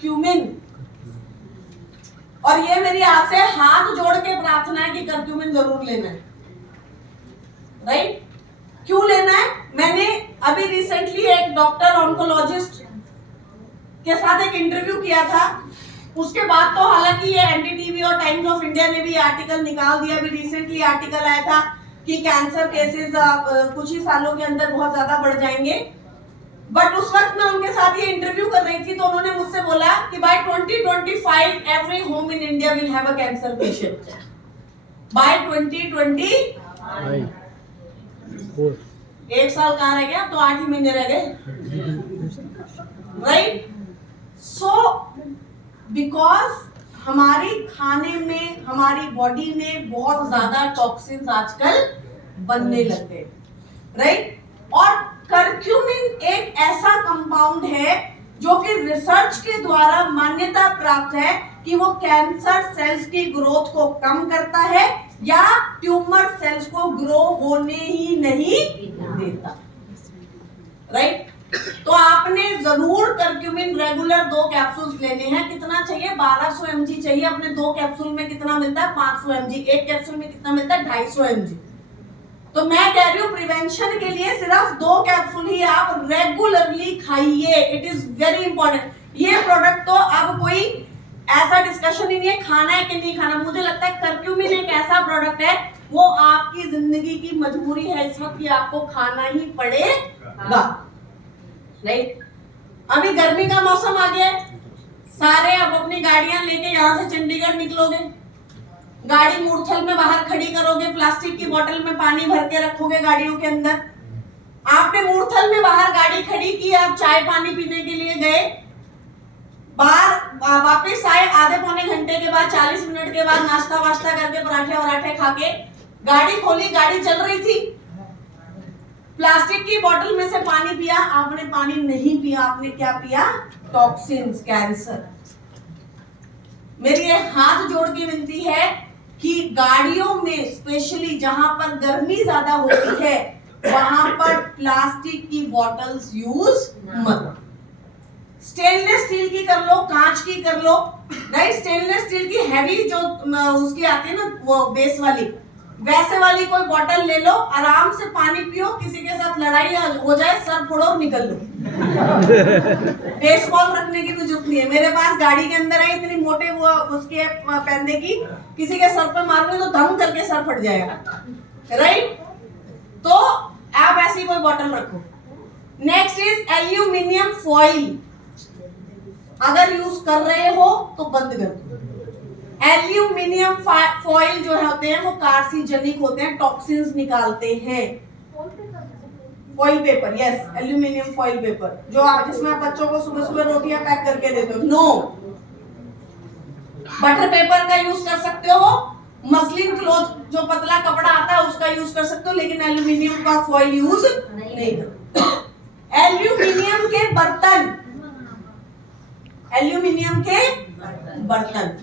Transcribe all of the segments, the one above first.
Curcumin, और ये मेरी आपसे हाथ जोड़ के प्रार्थना है कि करक्यूमिन जरूर लेना है, राइट? क्यों लेना है? मैंने अभी रिसेंटली एक डॉक्टर ऑन्कोलॉजिस्ट के साथ एक इंटरव्यू किया था, उसके बाद तो हालांकि ये एनडीटीवी और टाइम्स ऑफ इंडिया ने भी आर्टिकल निकाल दिया। अभी रिसेंटली आर्टिकल आया था कि कैंसर केसेस कुछ ही सालों के अंदर बहुत ज्यादा बढ़ जाएंगे, बट उस वक्त मैं उनके साथ ये इंटरव्यू कर रही थी तो उन्होंने मुझसे बोला कि by 2025 every home in India will have a cancer patient. By 2025 एक साल कहाँ रह गया, तो 8 ही महीने रह गए, राइट? सो बिकॉज हमारी खाने में, हमारी बॉडी में बहुत ज्यादा टॉक्सिन्स आजकल बनने लग गए, राइट? और करक्यूमिन एक ऐसा कंपाउंड है जो कि रिसर्च के द्वारा मान्यता प्राप्त है कि वो कैंसर सेल्स की ग्रोथ को कम करता है या ट्यूमर सेल्स को ग्रो होने ही नहीं देता, राइट? तो आपने जरूर करक्यूमिन रेगुलर 2 कैप्सूल्स लेने हैं। कितना चाहिए? 1200 mg चाहिए। अपने 2 कैप्सूल में कितना मिलता है? 500 mg। एक कैप्सूल में कितना मिलता है? 250 mg। तो मैं कह रही हूँ प्रिवेंशन के लिए सिर्फ 2 कैप्सूल ही आप रेगुलरली खाइए। It is very important. ये प्रोडक्ट तो अब कोई ऐसा डिस्कशन ही नहीं है खाना है कि नहीं खाना। मुझे लगता है करक्यूमिन एक ऐसा प्रोडक्ट है, वो आपकी जिंदगी की मजबूरी है इस वक्त कि आपको खाना ही पड़ेगा, राइट? अभी गर्मी का मौसम आ गया है, सारे अब अपनी गाड़ियां लेके यहाँ से चंडीगढ़ निकलोगे, गाड़ी मूर्थल में बाहर खड़ी करोगे, प्लास्टिक की बोतल में पानी भर के रखोगे गाड़ियों के अंदर। आपने मूर्थल में बाहर गाड़ी खड़ी की, आप चाय पानी पीने के लिए गए, बाहर वापस आए, आधे पौने घंटे के बाद, 40 मिनट के बाद नाश्ता वाश्ता करके, पराठे वराठे खा के गाड़ी खोली, गाड़ी चल रही थी, प्लास्टिक की बोतल में से पानी पिया, आपने पानी नहीं पिया, आपने क्या पिया? Toxins, cancer. मेरी ये हाथ जोड़ के विनती है कि गाड़ियों में स्पेशली जहां पर गर्मी ज्यादा होती है वहां पर प्लास्टिक की बोतल्स यूज मत। स्टेनलेस स्टील की कर लो, कांच की कर लो, नहीं स्टेनलेस स्टील की हैवी जो उसकी आती है ना, वो बेस वाली, वैसे वाली कोई बोतल ले लो, आराम से पानी पियो, किसी के साथ लड़ाई हो जाए सर फोड़ो और निकल लो। बेसबॉल रखने की तो जरूरत नहीं है। मेरे पास गाड़ी के अंदर है इतनी मोटे वो उसके पहनने की, किसी के सर पे मारोगे तो धम करके सर फट जाएगा, राइट? तो आप ऐसी कोई बोतल रखो। Next is aluminium foil. अगर यूज कर रहे हो तो बंद कर दो। एल्यूमिनियम फॉइल जो होते हैं वो कार्सिजेनिक होते हैं, टॉक्सिन्स निकालते हैं। Foil paper, yes, aluminium foil paper, जो जिसमें आप बच्चों को सुबह सुबह रोटियां पैक करके देते हो। नो, बटर पेपर का यूज कर सकते हो, मसलिन क्लॉथ जो पतला कपड़ा आता है उसका यूज कर सकते हो, लेकिन एल्यूमिनियम का फॉइल यूज नहीं करो। एल्यूमिनियम के बर्तन, एल्यूमिनियम के बर्तन,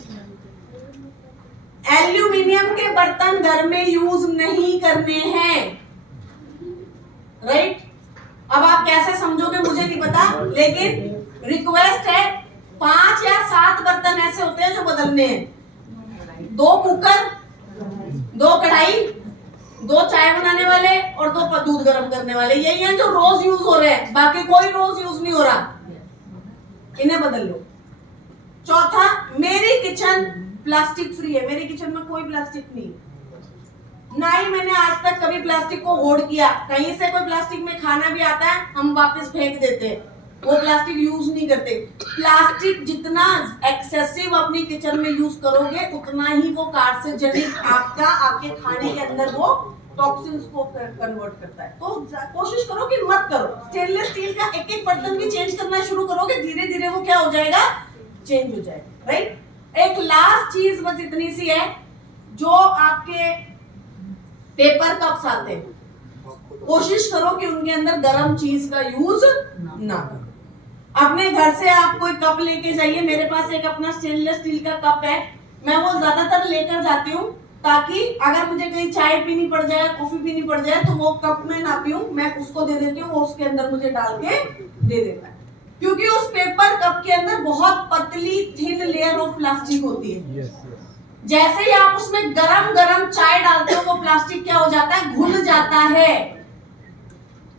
एल्यूमिनियम के बर्तन घर में यूज नहीं करने हैं, राइट? अब आप कैसे समझोगे मुझे नहीं पता, लेकिन रिक्वेस्ट है 5 या 7 बर्तन ऐसे होते हैं जो बदलने हैं। 2 कुकर, 2 कढ़ाई, 2 चाय बनाने वाले और 2 दूध गर्म करने वाले, यही हैं जो रोज यूज हो रहे हैं, बाकी कोई रोज यूज नहीं हो रहा, इन्हें बदल लो। चौथा, मेरी किचन प्लास्टिक फ्री है, मेरे किचन में कोई प्लास्टिक नहीं, ना ही मैंने आज तक कभी प्लास्टिक को होड़ किया। कहीं से कोई प्लास्टिक में खाना भी आता है हम वापस फेंक देते हैं, वो प्लास्टिक यूज नहीं करते। प्लास्टिक जितना एक्सेसिव अपनी किचन में यूज करोगे उतना ही वो कार्सिजेनिक आपके खाने के अंदर वो टॉक्सिन्स को कन्वर्ट करता है। तो कोशिश करो कि मत करो। स्टेनलेस स्टील का एक एक बर्तन भी चेंज करना शुरू करोगे, धीरे धीरे वो क्या हो जाएगा? चेंज हो जाएगा, राइट? एक लास्ट चीज बस इतनी सी है, जो आपके पेपर कप्स आते हैं, कोशिश करो कि उनके अंदर गर्म चीज का यूज ना करो। अपने घर से आप कोई कप लेके जाइए, मेरे पास एक अपना स्टेनलेस स्टील का कप है, मैं वो ज्यादातर लेकर जाती हूँ ताकि अगर मुझे कहीं चाय पीनी पड़ जाए, कॉफी पीनी पड़ जाए, तो वो कप में ना पीऊं, मैं उसको दे देती हूँ, वो उसके अंदर मुझे डाल के दे देता है। क्योंकि उस पेपर कप के अंदर बहुत पतली थिन लेयर ऑफ प्लास्टिक होती है। जैसे ही आप उसमें गरम गरम चाय डालते हो वो प्लास्टिक क्या हो जाता है, घुल जाता है।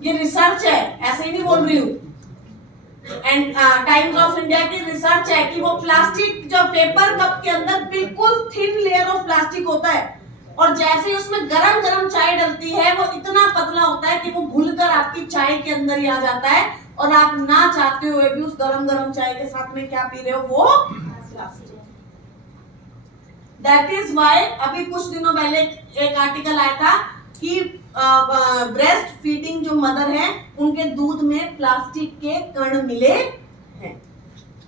ये रिसर्च है, ऐसे ही नहीं बोल रही हूं। एंड टाइम्स ऑफ इंडिया की रिसर्च है कि वो प्लास्टिक जो पेपर कप के अंदर बिल्कुल थिन लेयर ऑफ प्लास्टिक होता है, और जैसे ही उसमें गरम गरम चाय डलती है वो इतना पतला होता है कि वो घुलकर आपकी चाय के अंदर ही आ जाता है, और आप ना चाहते हुए भी उस गरम गरम चाय के साथ में क्या पी रहे हो, वो प्लास्टिक। दैट इज वाई अभी कुछ दिनों पहले एक आर्टिकल आया था कि ब्रेस्ट फीडिंग जो मदर है उनके दूध में प्लास्टिक के कण मिले हैं,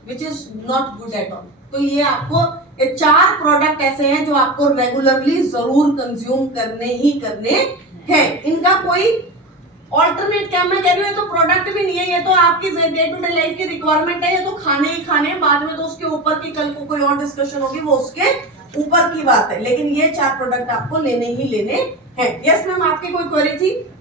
which is not good at all. तो ये आपको ये 4 प्रोडक्ट ऐसे हैं जो आपको रेगुलरली जरूर कंज्यूम करने ही करने हैं। इनका कोई ऑल्टरनेट, क्या मैं कह रही हूँ, ये तो प्रोडक्ट भी नहीं है, ये तो आपकी डे टू डे लाइफ की रिक्वायरमेंट है, ये तो खाने ही खाने हैं। बाद में तो उसके ऊपर की कल को कोई और डिस्कशन होगी, वो उसके ऊपर की बात है, लेकिन ये 4 प्रोडक्ट आपको लेने ही लेने हैं। यस मैम, आपकी कोई क्वेरी थी?